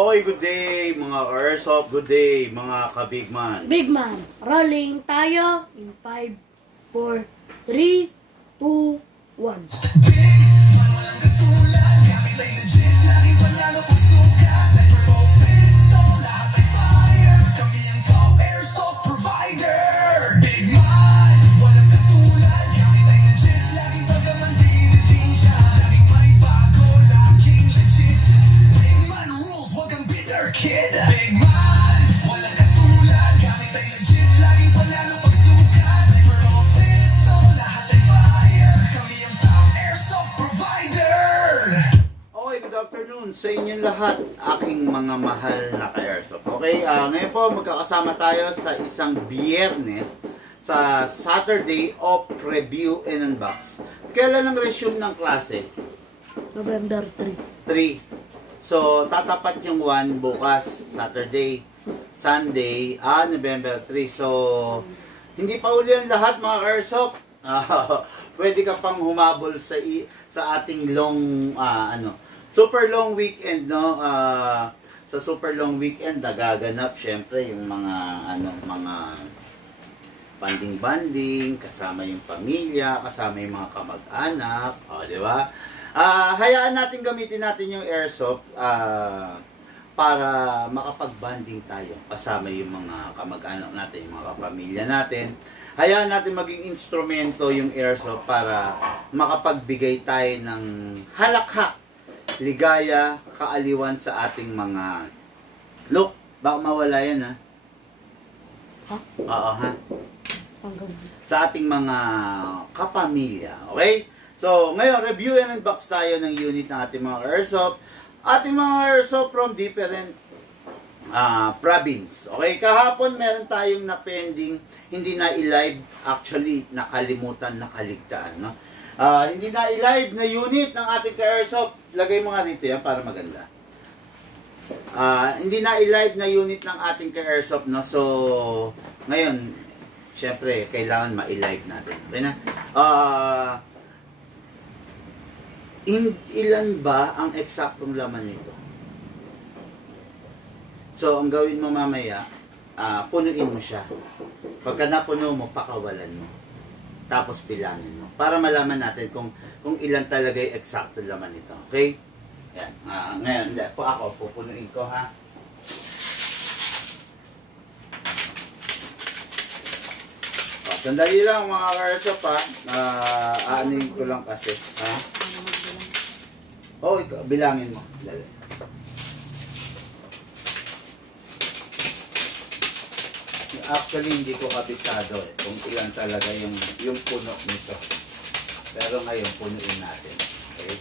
Okay, good day mga Airsoft, good day mga ka-Bigman. Bigman, rolling tayo in 5, 4, 3, 2, 1. Kid, big man, walang katulad, gamit ay legit, laging panalo pagsukat, sniper o pistol, lahat ay fire, kami ang top airsoft provider. Okay, good afternoon sa inyong lahat, aking mga mahal na ka-airsoft. Okay, ngayon po magkakasama tayo sa isang biyernes, sa Saturday of Review and Unbox. Kailan ang resume ng klase? November 3. So, tatapat yung 1 bukas, Saturday, Sunday, November 3. So, hindi pa uli ang lahat mga Airsoft. Pwede ka pang humabol sa ating long, super long weekend, no? Sa super long weekend, nagaganap syempre yung mga, mga banding-banding, kasama yung pamilya, kasama yung mga kamag-anak, di ba? Hayaan natin gamitin natin yung airsoft para makapag-banding tayo kasama yung mga kamag-anak natin, yung mga kapamilya natin. Hayaan natin maging instrumento yung airsoft para makapagbigay tayo ng halakhak, ligaya, kaaliwan sa ating mga look. Baka mawala yan, ha? Oo, ha? Sa ating mga kapamilya, okay? So, ngayon, review and unbox tayo ng unit ng ating mga airsoft. Ating mga airsoft from different province. Okay, kahapon meron tayong na-pending, hindi na i-live, actually, nakalimutan, nakaligtaan. No? Hindi na i-live na unit ng ating airsoft. Lagay mo nga dito yan para maganda. Hindi na i-live na unit ng ating airsoft. No? So, ngayon, syempre, kailangan ma-i-live natin. Okay na? Ilan ba ang eksaktong laman nito? So, ang gawin mo mamaya, punuin mo siya. Pagka napuno mo, pakawalan mo. Tapos bilangin mo. Para malaman natin kung ilan talaga yung eksaktong laman nito. Okay? Yan. Ngayon, ako, pupunuin ko, ha? Sandali lang mga airsoft, ha? Aanin ko lang kasi, ha? Ikaw, bilangin mo. Dali. Actually, hindi ko kabisado kung ilan talaga yung puno nito. Pero ngayon, punuin natin. Okay?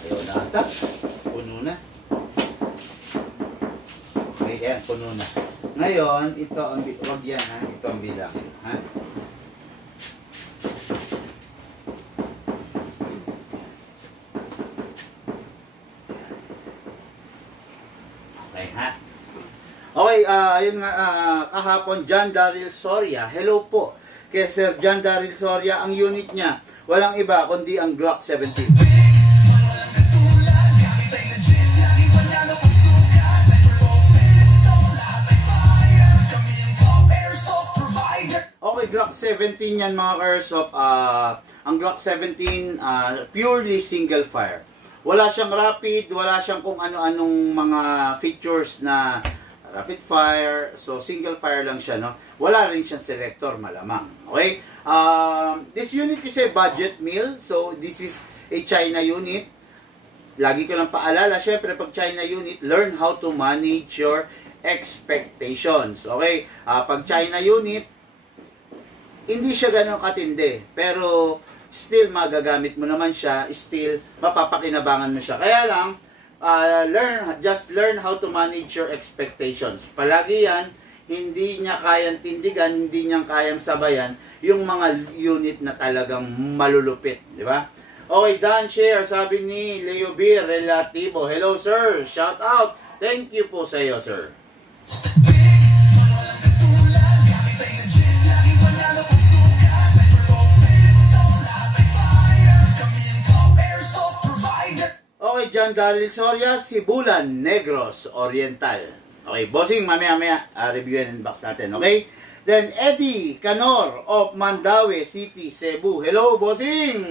Ayaw na ata. Puno na. Okay, yan. Puno na. Ngayon, ito ang wag yan, ha? Ito ang bilangin, ha? Okay, ayun nga, kahapon, John Daryl Soria. Hello po kay Sir John Daryl Soria. Ang unit niya, walang iba kundi ang Glock 17. Okay, Glock 17 yan mga airsoft. Ang Glock 17, purely single fire. Wala siyang rapid, wala siyang kung ano-anong mga features na rapid fire, so single fire lang siya, no? Wala rin siyang selector, malamang. Okay? This unit is a budget meal, so this is a China unit. Lagi ko lang paalala, syempre pag China unit, learn how to manage your expectations. Okay? Pag China unit, hindi siya ganun katindi, pero still magagamit mo naman siya, still mapapakinabangan mo siya. Kaya lang, just learn how to manage your expectations. Palagi yan, hindi niya kayang tindigan, hindi niya kayang sabayan yung mga unit na talagang malulupit, di ba? Okay, Dan Share, sabi ni Leo B. Relativo. Hello sir, shout out. Thank you po sa iyo sir. John Daryl Soria, Sibulan, Negros, Oriental. Okay, bossing, mamaya-maya, reviewin and box natin, okay? Then, Eddie Canor of Mandaue City, Cebu. Hello, bossing!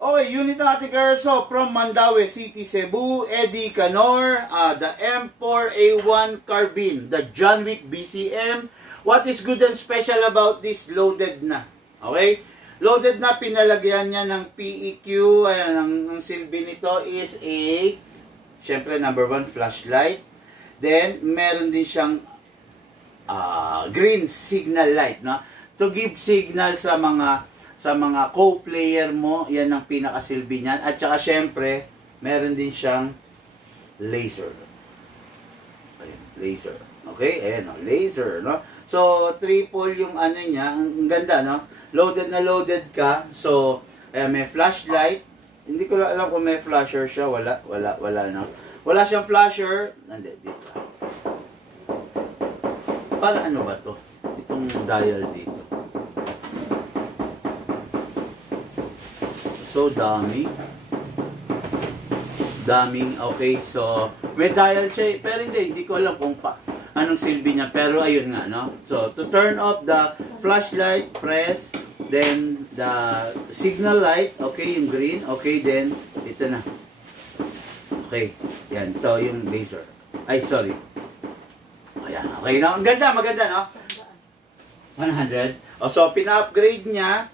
Okay, unit natin Airsoft from Mandaue City, Cebu, Eddie Canor, the M4A1 Carbine, the John Wick BCM. What is good and special about this? Loaded na. Okay? Loaded na, pinalagyan niya ng PEQ. Ayan, ang silbi nito is a, syempre, number 1, flashlight. Then, meron din siyang green signal light, no? To give signal sa mga co-player mo, yan ang pinakasilbi niyan. At saka, syempre, meron din siyang laser. Ayan, laser. Okay? Ayan, laser, no? So, triple yung ano niya. Ang ganda, no? Loaded na loaded ka. So, may flashlight. Hindi ko alam kung may flasher siya. Wala, no? Wala siyang flasher. Nandito, dito. Para ano ba to? Itong dial dito. So, daming, okay. So, may dial siya. Pero hindi ko alam kung anong silbi niya. Pero ayun nga, no? So, to turn off the flashlight, press. Then, the signal light. Okay, yung green. Okay, then, ito na. Okay. Yan, ito yung laser. Ay, sorry. Ayan, okay na. Ang ganda, maganda, no? 100. So, pina-upgrade niya.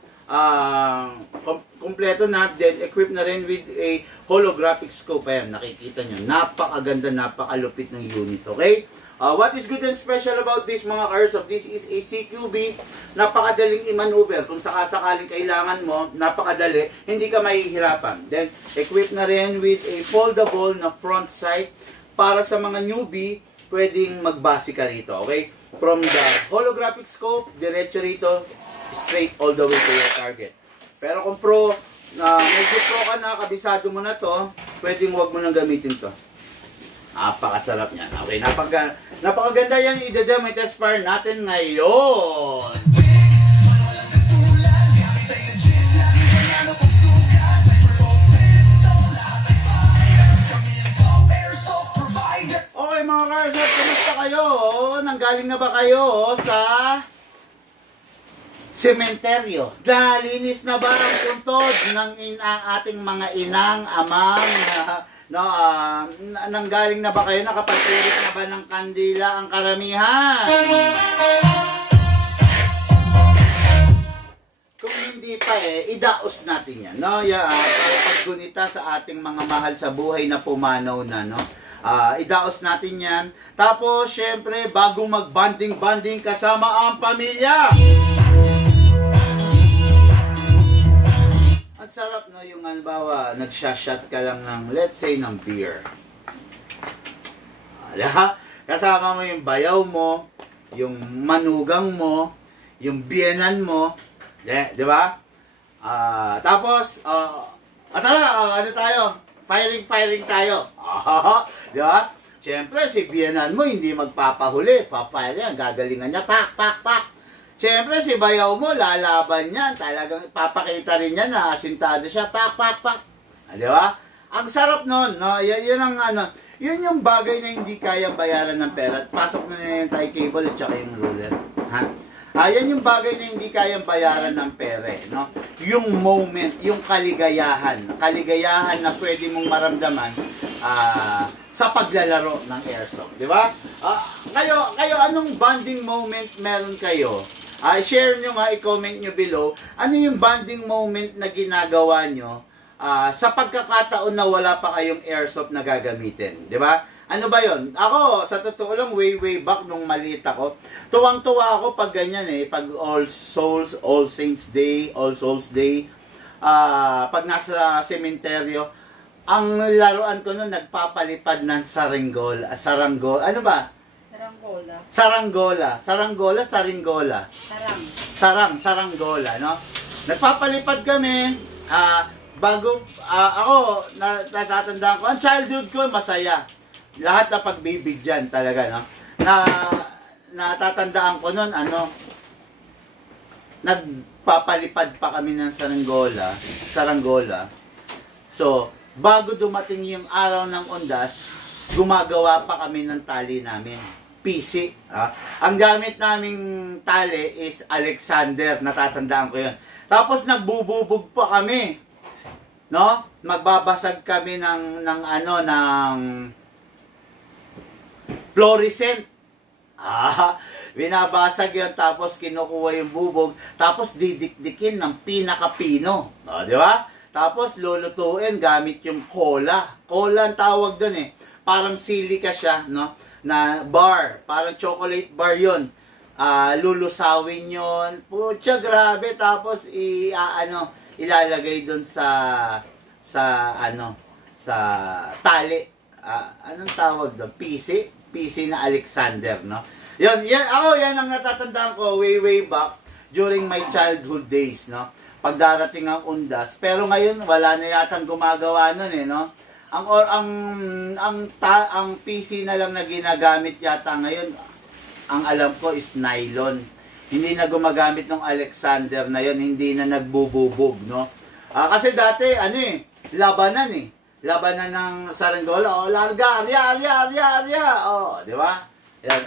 Kompleto na, then equipped na rin with a holographic scope. Ayan, nakikita nyo, napakaganda, napakalupit ng unit, okay? What is good and special about this mga Airsoft? This is a CQB, napakadaling i-maneuver. Kung sakasakaling kailangan mo, napakadali, hindi ka mahihirapan. Then, equipped na rin with a foldable na front sight para sa mga newbie, pwedeng magbase ka rito, okay? From the holographic scope, diretso rito, straight all the way to your target. Pero kung medyo pro ka na, kabisado mo na to, pwedeng huwag mo nang gamitin to. Napakasarap niyan. Okay, napakaganda yan yung i-demo test fire natin ngayon. Okay mga Airsoft, kumusta kayo? Nanggaling na ba kayo sa sementeryo? Nalinis na ba ang puntod ng ating mga inang, amang, nanggaling na ba kayo? Nakapagtirik na ba ng kandila ang karamihan? Kung hindi pa idaos natin yan, no? Para paggunita sa ating mga mahal sa buhay na pumanaw na, no? Idaos natin yan. Tapos, syempre, bago mag-banding-banding kasama ang pamilya. Ang sarap, no? Yung halimbawa, nagsha-shot ka lang ng, let's say, ng beer. Kasama mo yung bayaw mo, yung manugang mo, yung biyenan mo, di ba? Tapos, tara, ano tayo? Firing tayo. Di ba? Siyempre, si biyenan mo hindi magpapahuli. Papire yan, gagalingan niya, pak. Siyempre, si bayaw mo, lalaban yan. Talagang papakita rin niya na asintado siya, pak. Di ba? Ang sarap nun, no? Yun ang yun yung bagay na hindi kaya bayaran ng pera. Pasok na yung tie cable at saka yung ruler. Yan yung bagay na hindi kayang bayaran ng pere, no? Yung moment, yung kaligayahan na pwede mong maramdaman sa paglalaro ng airsoft, di ba? Kayo, anong bonding moment meron kayo? Share nyo nga, i-comment nyo below, ano yung bonding moment na ginagawa nyo sa pagkakataon na wala pa kayong airsoft na gagamitin, di ba? Ano ba yon? Ako, sa totoo lang, way back nung maliit ako, tuwang-tuwa ako pag ganyan pag All Saints Day, All Souls Day, pag nasa sementeryo, ang laruan ko nun, nagpapalipad ng saranggola, ano ba? Saranggola, saranggola, no? Nagpapalipad kami, bago, ako, natatandaan ko, ang childhood ko, masaya. Lahat na pagbibigyan talaga, no? natatandaan ko nun, nagpapalipad pa kami ng saranggola. So, bago dumating yung araw ng undas, gumagawa pa kami ng tali namin. PC. Ang gamit naming tali is Alexander. Natatandaan ko yun. Tapos nagbububog pa kami. No? Magbabasag kami ng fluorescent. Binabasag yun, tapos kinukuha yung bubog, tapos didikdikin ng pinakapino. Di ba? Tapos lulutuin gamit yung cola. Cola ang tawag dun eh. Parang silika siya, no? Na bar, parang chocolate bar yun. Lulusawin yun. Putya, grabe. Tapos ilalagay dun sa tali. Anong tawag doon? PC na Alexander, no? Yan ang natatandaan ko way back during my childhood days, no? Pagdarating ang undas. Pero ngayon wala na yatang gumagawa nun eh, no? Ang PC na lang na ginagamit yata ngayon, ang alam ko is nylon. Hindi na gumagamit ng Alexander na yon, hindi na nagbububog, no? Kasi dati labanan ng saranggola, larga, arya. Di ba? Yan,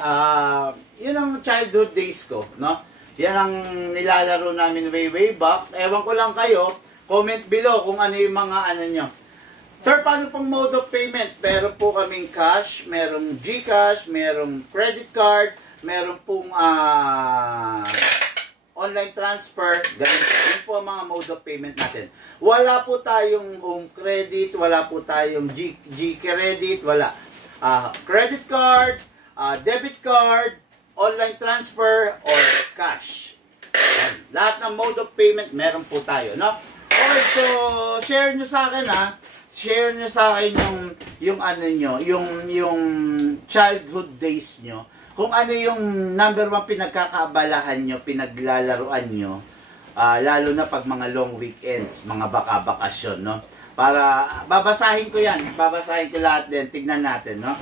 yun ang childhood days ko, no? Yan ang nilalaro namin way back. Ewan ko lang kayo, comment below kung ano yung mga nyo. Sir, paano pong mode of payment? Meron po kaming cash, merong GCash, merong credit card, meron pong online transfer. Ganun po ang mga mode of payment natin. Wala po tayong home credit, wala po tayong G-credit, wala. Credit card, debit card, online transfer, or cash. Lahat ng mode of payment meron po tayo, no? Okay, so share nyo sa akin yung childhood days nyo. Kung ano yung number 1 pinagkakaabalahan nyo, pinaglalaruan nyo, lalo na pag mga long weekends, mga bakasyon, no? Para babasahin ko lahat din, tignan natin, no?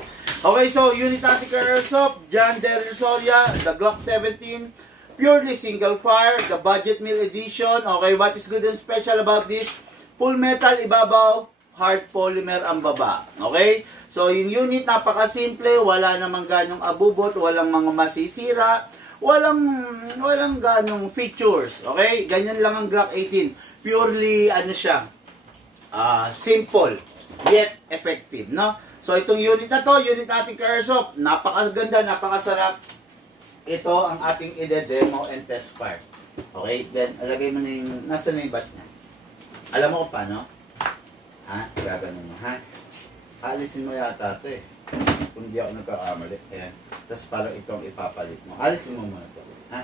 Okay, so Unit Tactical Airsoft, John Daryl Soria, the Glock 17, purely single fire, the Budget Meal Edition. Okay, what is good and special about this? Full metal ibabaw, hard polymer ang baba. Okay? So, yung unit napakasimple, wala namang ganong abubot, walang mga masisira, walang ganong features. Okay? Ganyan lang ang Glock 18. Purely, simple, yet effective, no? So, itong unit na to, Unit Tactical Airsoft, napakaganda, napakasarap. Ito ang ating ide-demo and test fire. Okay? Then, alagay mo na yung, nasa na yung bat niya? Alam mo kung paano? Gaganon mo, ha? Alisin mo yata ito eh. Kung di ako nagkakamali. Ayan. Tapos parang itong ipapalit mo. Alisin mo muna ito. Ha?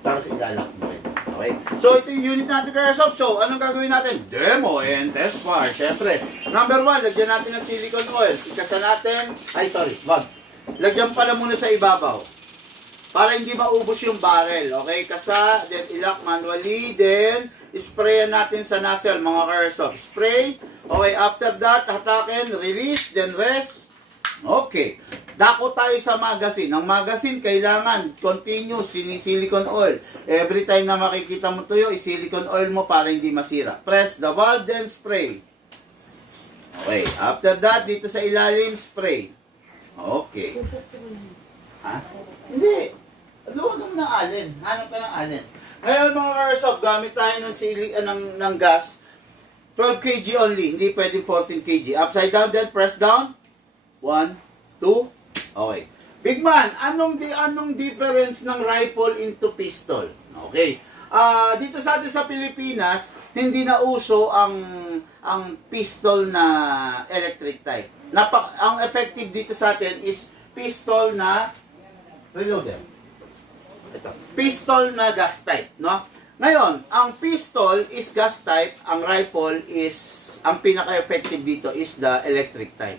Tapos ilalak mo rin. Okay? So, ito yung unit natin kaya Airsoft. So, anong gagawin natin? Demo and test fire. Siyempre, number 1, lagyan natin ng silicone oil. Ikasa natin, wag. Lagyan pala muna sa ibabaw. Para hindi maubos yung barrel. Okay? Kasa, then ilock manually. Then, sprayan natin sa nozzle, mga ka-airsoft. Spray. Okay, after that, hatakin, release, then rest. Okay. Dako tayo sa magazine. Ang magazine, kailangan continuous, silicone oil. Every time na makikita mo tuyo, silicone oil mo para hindi masira. Press the valve, then spray. Okay. After that, dito sa ilalim, spray. Okay. Ha? Hindi. Luwag ang ng alin. Hanap ka ng alin. Ngayon mga ka-airsoft, gamit tayo ng gas. 12 kg only, hindi pwedeng 14 kg. Upside down, then press down. 1, 2, okay. Big man, anong difference ng rifle into pistol? Okay. Dito sa atin sa Pilipinas, hindi na uso ang pistol na electric type. Ang effective dito sa atin is pistol na reloader. Ito. Pistol na gas type, no? Ngayon, ang pistol is gas type, ang rifle is, ang pinaka-effective dito is the electric type.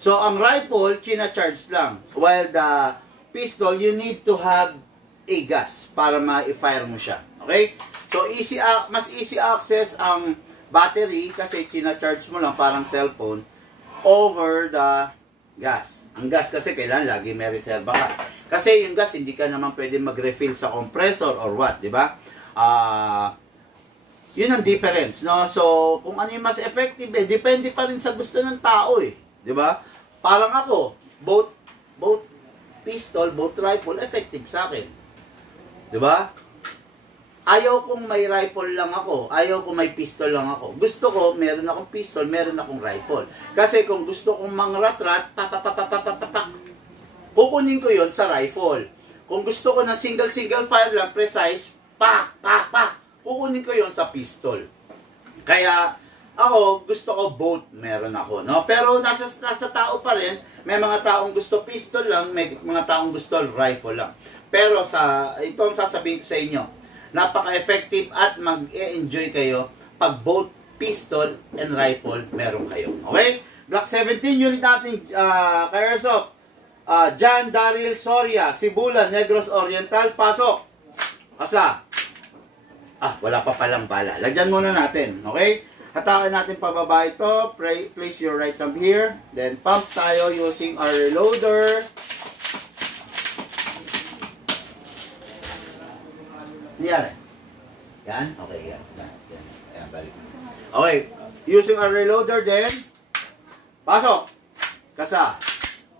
So, ang rifle, kina-charge lang. While the pistol, you need to have a gas para ma-fire mo siya. Okay? So, mas easy access ang battery kasi kina-charge mo lang parang cellphone over the gas. Ang gas kasi kailangan lagi may reserva ka. Kasi yung gas, hindi ka naman pwede mag-refill sa compressor or what, di ba? Yun ang difference, no? So, kung ano yung mas effective, depende pa rin sa gusto ng tao, di ba? Parang ako, both pistol, both rifle, effective sa akin. Di ba? Ayaw kong may rifle lang ako. Ayaw kong may pistol lang ako. Gusto ko, meron akong pistol, meron akong rifle. Kasi kung gusto kong mangrat-rat, kukunin ko yon sa rifle. Kung gusto ko ng single fire lang, precise, kukunin ko yon sa pistol. Kaya, ako, gusto ko both meron ako, no? Pero nasa tao pa rin, may mga taong gusto pistol lang, may mga taong gusto rifle lang. Pero ito ang sasabihin ko sa inyo, napaka-effective at mag-e-enjoy kayo pag both pistol and rifle meron kayo. Okay? Glock 17 unit natin, Airsoft. John Daryl Soria, Sibulan, Negros Oriental, pasok. Asa? Wala pa palang bala. Lagyan muna natin. Okay? Hatakin natin pababa ito. Place your right thumb here. Then pump tayo using our reloader. Yan. Yan? Okay, yan. Yan, balik. Okay. Using our reloader then, pasok. Kasa.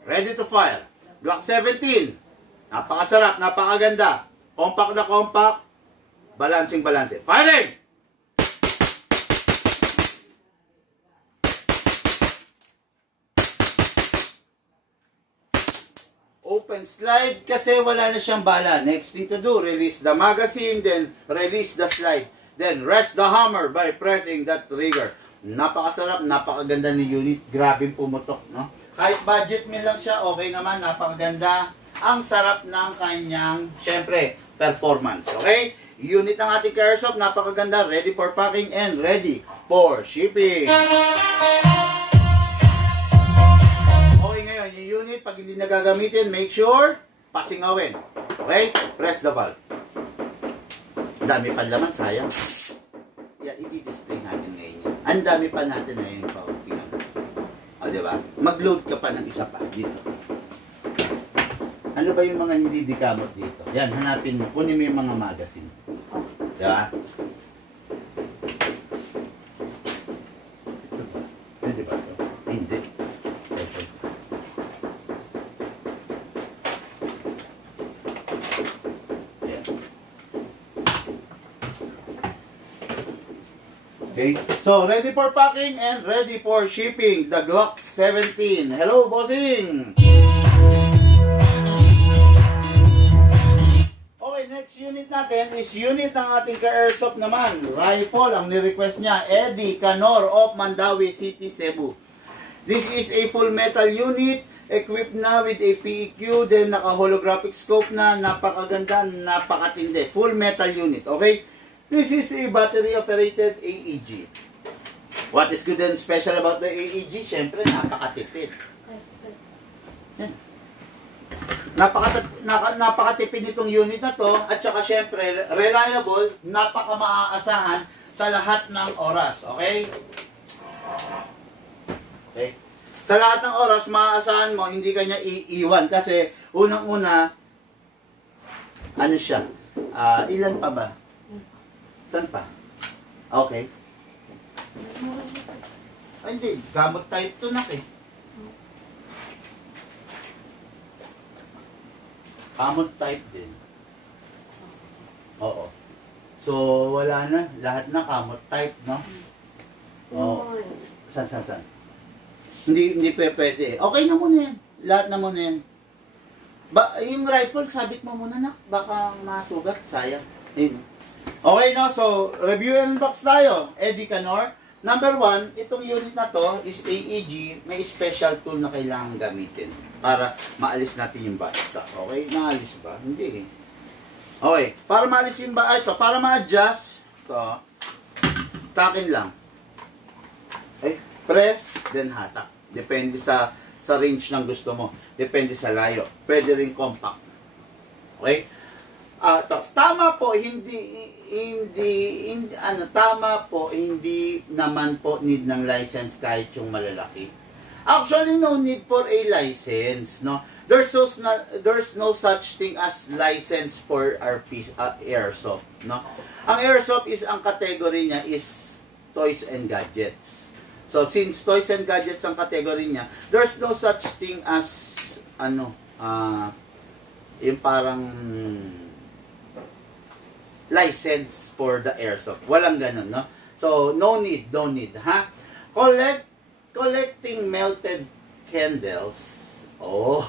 Ready to fire. Glock 17. Napakasarap, napakaganda. Compact na compact. Balancing. Firing! Open slide kasi wala na siyang bala. Next thing to do, release the magazine, then release the slide. Then rest the hammer by pressing that trigger. Napakasarap, napakaganda ni unit. Grabing pumutok, no? Kahit budget meal lang siya, okay naman, napakaganda. Ang sarap ng kanyang, syempre, performance. Okay? Unit ng ating Airsoft, napakaganda. Ready for packing and ready for shipping. Yung unit, pag hindi nagagamitin, make sure, pasingawin. Okay? Press the valve. Dami pa laman, sayang. Yan, i-display natin ngayon yan. Ang dami pa natin na yung pautingan. O, diba? Mag-load ka pa ng isa pa dito. Ano ba yung mga hindi dikamot dito? Yan, hanapin mo. Kunin mo yung mga magazine. Diba? Ito ba? Hindi. Okay. So, ready for packing and ready for shipping. The Glock 17. Hello, bossing! Okay, next unit natin is unit ng ating ka-airsoft naman. Rifle, ang ni-request niya, Eddie Canor of Mandawi City, Cebu. This is a full metal unit, equipped na with a PEQ, then naka-holographic scope na, napakaganda, napakatindi. Full metal unit, okay? This is a battery-operated AEG. What is good and special about the AEG? Siyempre, napakatipid. Yan. Napakatipid nitong unit na to, at saka siyempre, reliable, napaka-maaasahan sa lahat ng oras. Okay? Okay? Sa lahat ng oras, maaasahan mo, hindi kanya iiwan. Kasi, unang-una, ano siya? Ilan pa ba? Saan pa? Okay. Ay, hindi. Gamot type 2 na eh. Gamot type din. Oo. So, wala na. Lahat na gamot type, no? Oo. Saan? Hindi pwede. Okay na muna yan. Lahat na muna yan. Yung rifle, sabit mo muna na. Baka masugat. Sayang. Okay, no? So, review and unbox tayo. Eddie Canor. Number 1, itong unit na to is AEG. May special tool na kailangan gamitin para maalis natin yung basta. Okay? Naalis ba? Hindi eh. Okay. Para maalis yung basta, para ma-adjust, ito, takin lang. Okay? Press, then hatak. Depende sa range ng gusto mo. Depende sa layo. Pwede rin compact. Okay? Tama po, tama po, hindi naman po need ng license kahit yung malalaki. Actually, no need for a license, no? There's no such thing as license for our airsoft, no? Ang airsoft is, ang category niya is toys and gadgets. So, since toys and gadgets ang category niya, there's no such thing as, yung parang license for the airsoft. Walang ganun, no? So, no need, ha? Collecting melted candles. Oh.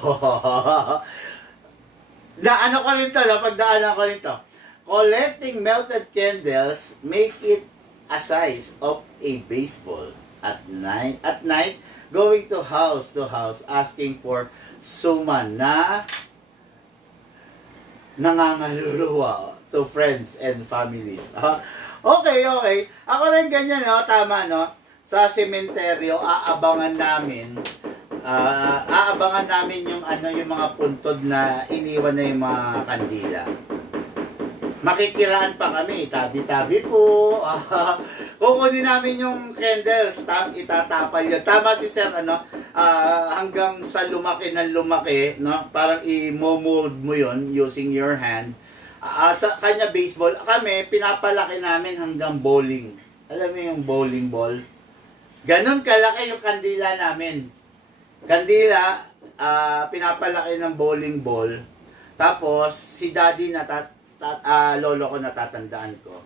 Pagdaanan ko rin to. Collecting melted candles make it a size of a baseball. At night, going to house asking for suman na nangangaluluwa to friends and families. Okay. Ako rin ganyan, no? Tama, no? Sa sementeryo, aabangan namin yung yung mga puntod na iniwan na yung mga kandila. Makikiraan pa kami, tabi-tabi po. Kukunin namin yung candles, tapos itatapal yun. Tama si Sir, hanggang sa lumaki, no? Parang i-mold mo yun using your hand. Sa kanya baseball, kami, pinapalaki namin hanggang bowling. Alam mo yung bowling ball? Ganon kalaki yung kandila namin. Kandila, pinapalaki ng bowling ball. Tapos, si daddy, lolo ko natatandaan ko.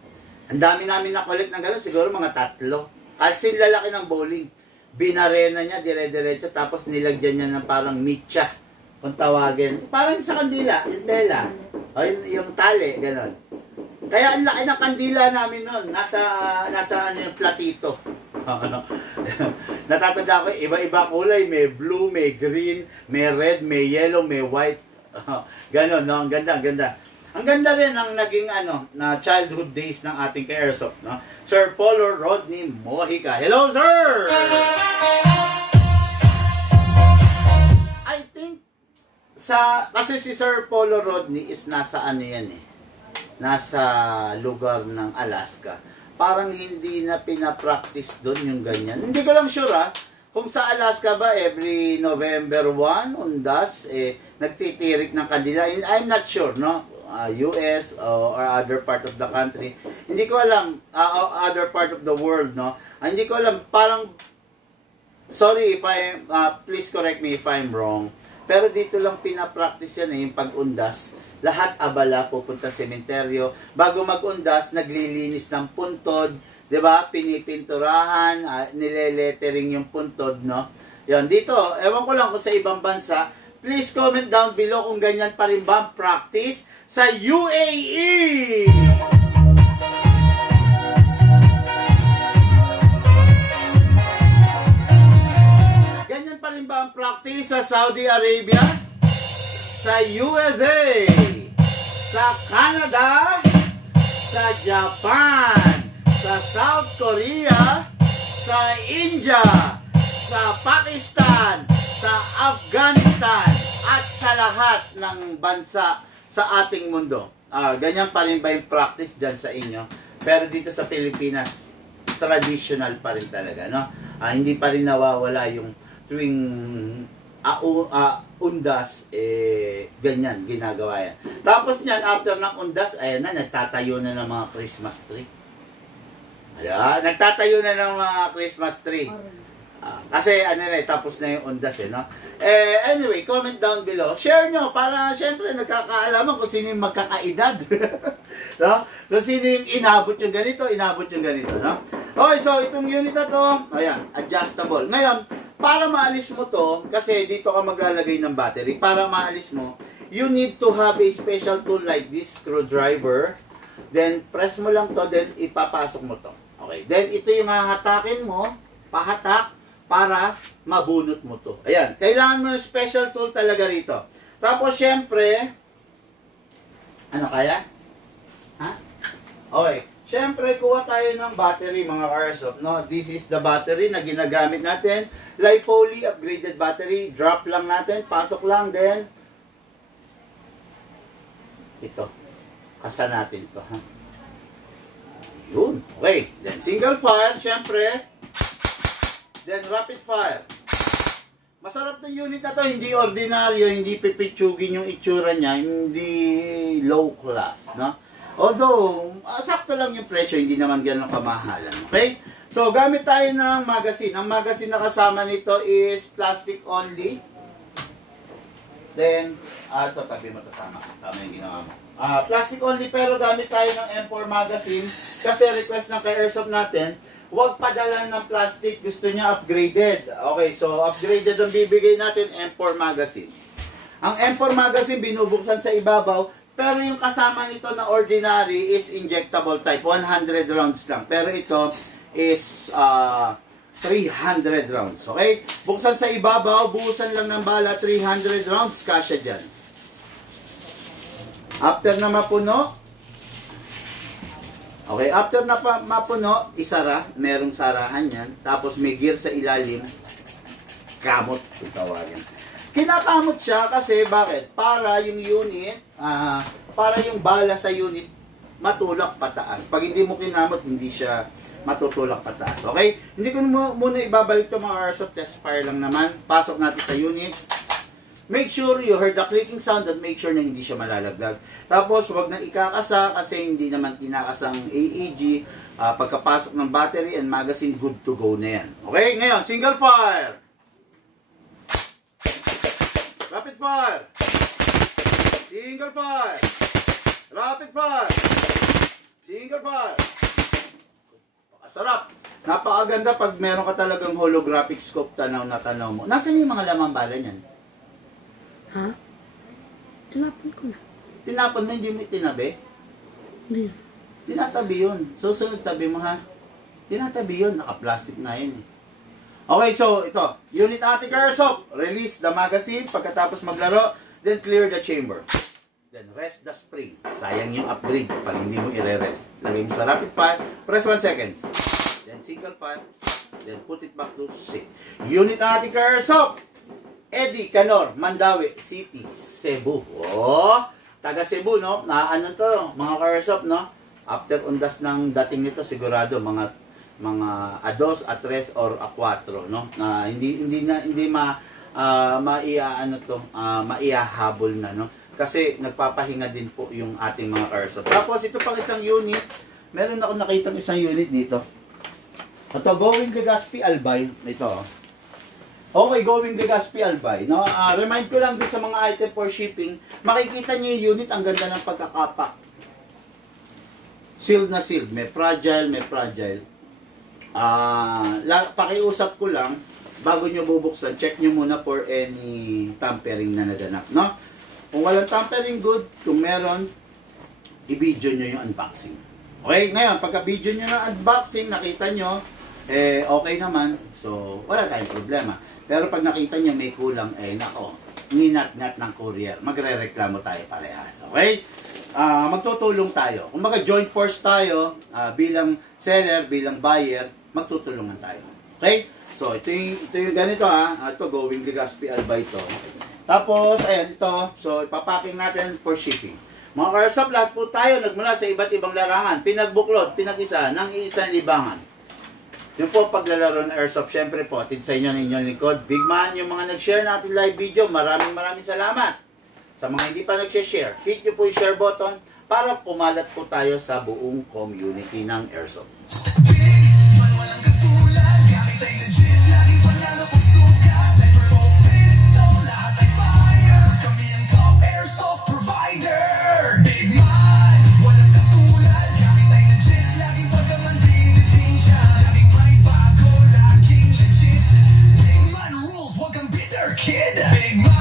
Ang dami namin na-collect ng gano'n, siguro mga 3. Kasi lalaki ng bowling. Binarena niya, dire-diretso, tapos nilagyan niya ng parang mitya, kung tawagin. Parang sa kandila, yung tela. O yung tali, gano'n. Kaya ang laki ng kandila namin noon, nasa yung platito. Natatanda ko, iba-iba kulay, may blue, may green, may red, may yellow, may white. Ganon, no? Ang ganda. Ang ganda rin ang naging na childhood days ng ating ka-airsoft, no? Sir Polo Rodney Mojica. Hello, sir! I think kasi si Sir Polo Rodney is nasa nasa lugar ng Alaska. Parang hindi na pinapractice doon yung ganyan. Hindi ko lang sure, kung sa Alaska ba every November 1 undas nagtitirik ng kandila. I'm not sure, no? US or other part of the country. Hindi ko alam, other part of the world, no? Hindi ko alam, parang sorry if please correct me if I'm wrong. Pero dito lang pinapractice yan yung pag-undas. Lahat abala, pupunta sa sementeryo. Bago mag-undas, naglilinis ng puntod. 'Di ba? Pinipinturahan, nilelettering yung puntod, no? Yan, dito, ewan ko lang kung sa ibang bansa. Please comment down below kung ganyan pa rin ba ang practice sa UAE! Ganyan pa rin ba ang practice sa Saudi Arabia? Sa USA, sa Canada, sa Japan, sa South Korea, sa India, sa Pakistan, sa Afghanistan, at sa lahat ng bansa sa ating mundo. Ganyan pa rin ba yung practice dyan sa inyo? Pero dito sa Pilipinas, traditional pa rin talaga, no? Hindi pa rin nawawala yung tuwing undas, ganyan, ginagawa yan. Tapos niyan, after ng undas, ayan na, nagtatayo na ng mga Christmas tree. Ayan, nagtatayo na ng mga Christmas tree. Kasi, tapos na yung undas, no? Anyway, comment down below. Share nyo, para, syempre, nagkakaalaman kung sino yung magkakaedad. No? Kung sino yung inabot yung ganito, no? Okay, so, itong unit na to, ayan, adjustable. Ngayon, para maalis mo to, kasi dito ka maglalagay ng battery, para maalis mo, you need to have a special tool like this, screwdriver. Then, press mo lang to, then ipapasok mo to. Okay, then ito yung hahatakin mo, pahatak, para mabunot mo to. Ayan, kailangan mo yung special tool talaga rito. Tapos, syempre, ano kaya? Okay. Siyempre, kuha tayo ng battery, mga airsoft, no? This is the battery na ginagamit natin. Li-Poly upgraded battery. Drop lang natin. Pasok lang din. Ito. Kasa natin ito, ha? Yun. Okay. Then, single fire, siyempre. Then, rapid fire. Masarap ng unit na to, hindi ordinaryo, hindi pipitsugin yung itsura niya, hindi low class, no? Although, sakto lang yung presyo, hindi naman ganun kamahalan, okay? So, gamit tayo ng magazine. Ang magazine na kasama nito is plastic only. Then, ito, tabi mo ito, tama yung ginawa mo. Plastic only, pero gamit tayo ng M4 magazine, kasi request ng kay Airsoft natin, huwag padala ng plastic, gusto niya upgraded. Okay, so upgraded ang bibigay natin, M4 magazine. Ang M4 magazine binubuksan sa ibabaw, pero yung kasama nito na ordinary is injectable type, 100 rounds lang. Pero ito is 300 rounds, okay? Buksan sa ibabaw, buhusan lang ng bala, 300 rounds, kasya dyan. After na mapuno, okay, after na mapuno, isara, merong sarahan yan. Tapos may gear sa ilalim, kamot, kung tawagin. Kinakamot siya kasi, bakit? Para yung unit, para yung bala sa unit matulak pataas. Pag hindi mo kinamot, hindi siya matutulak pataas. Okay? Hindi ko muna ibabalik ito, mga Airsoft test fire lang naman. Pasok natin sa unit. Make sure you heard the clicking sound and make sure na hindi siya malalaglag. Tapos, huwag nang ikakasa kasi hindi naman kinakasang AEG. Pagkapasok ng battery and magazine, good to go na yan. Okay? Ngayon, single fire. Rapid fire. Single fire. Rapid fire. Single fire. Sarap. Napakaganda pag meron ka talagang holographic scope tanaw na tanaw mo. Nasaan yung mga lamang bala niyan? Ha? Tinapon ko na. Tinapon mo, hindi mo tinabi? Hindi. Tinatabi yun. Susunod tabi mo, ha? Tinatabi yun. Naka-plastic na yun, eh. Okay, so ito. Unit Attic Airsoft. Release the magazine. Pagkatapos maglaro, then clear the chamber. Then rest the spring. Sayang yung upgrade pag hindi mo i-rest. Lagay mo sa rapid fire. Press 1 seconds. Then single fire. Then put it back to safe. Unit Attic Airsoft. Eddie Canor, Mandawi City, Cebu. Oh, taga Cebu, no? Na ano to, mga Airsoft, no? After undas ng dating nito, sigurado mga A2, A3 or A4, no? Na hindi maihahabol na, no? Kasi nagpapahinga din po yung ating mga Airsoft. Tapos ito pang isang unit, meron ako nakitang isang unit dito. Ito, Going Legazpi Albay. Ito. Okay, Going Legazpi Albay. No? Remind ko lang din sa mga item for shipping, makikita niyo yung unit, ang ganda ng pagkakapak. Sealed na sealed. May fragile, may fragile. Pakiusap ko lang, bago nyo bubuksan, check nyo muna for any tampering na naganap. No? Kung walang tampering, good. Kung meron, i-video nyo yung unboxing. Okay, ngayon, pagka-video nyo ng unboxing, nakita nyo, okay naman. So, wala tayong problema. Pero pag nakita nyo may kulang, nako, ninat-nat ng courier. Magre-reklamo tayo parehas. Okay? Magtutulong tayo. Kung baga joint force tayo, bilang seller, bilang buyer, magtutulungan tayo. Okay? So, ito yung ganito, ha. Ito, Going Legazpi Albay ito. Tapos, ayan, ito. So, ipapacking natin for shipping. Mga Airsoft, lahat po tayo nagmula sa iba't ibang larangan. Pinagbuklod, pinag-isa, ng iisang libangan. Yung po paglalaro ng Airsoft, syempre po, atid sa inyo ng inyong likod. Big man, yung mga nag-share natin live video, maraming salamat. Sa mga hindi pa nag-share, hit nyo po yung share button para pumalat po tayo sa buong community ng Airsoft. Walang katulad, gamit ay legit, laging panalo pag suka. Sniper o pistol, lahat ay fire. Kami ang top Airsoft provider. Big man, walang katulad, gamit ay legit, laging pagkaman binitin siya. Laging may bago, laging legit. Big man rules, wag kang bitter kid. Big man.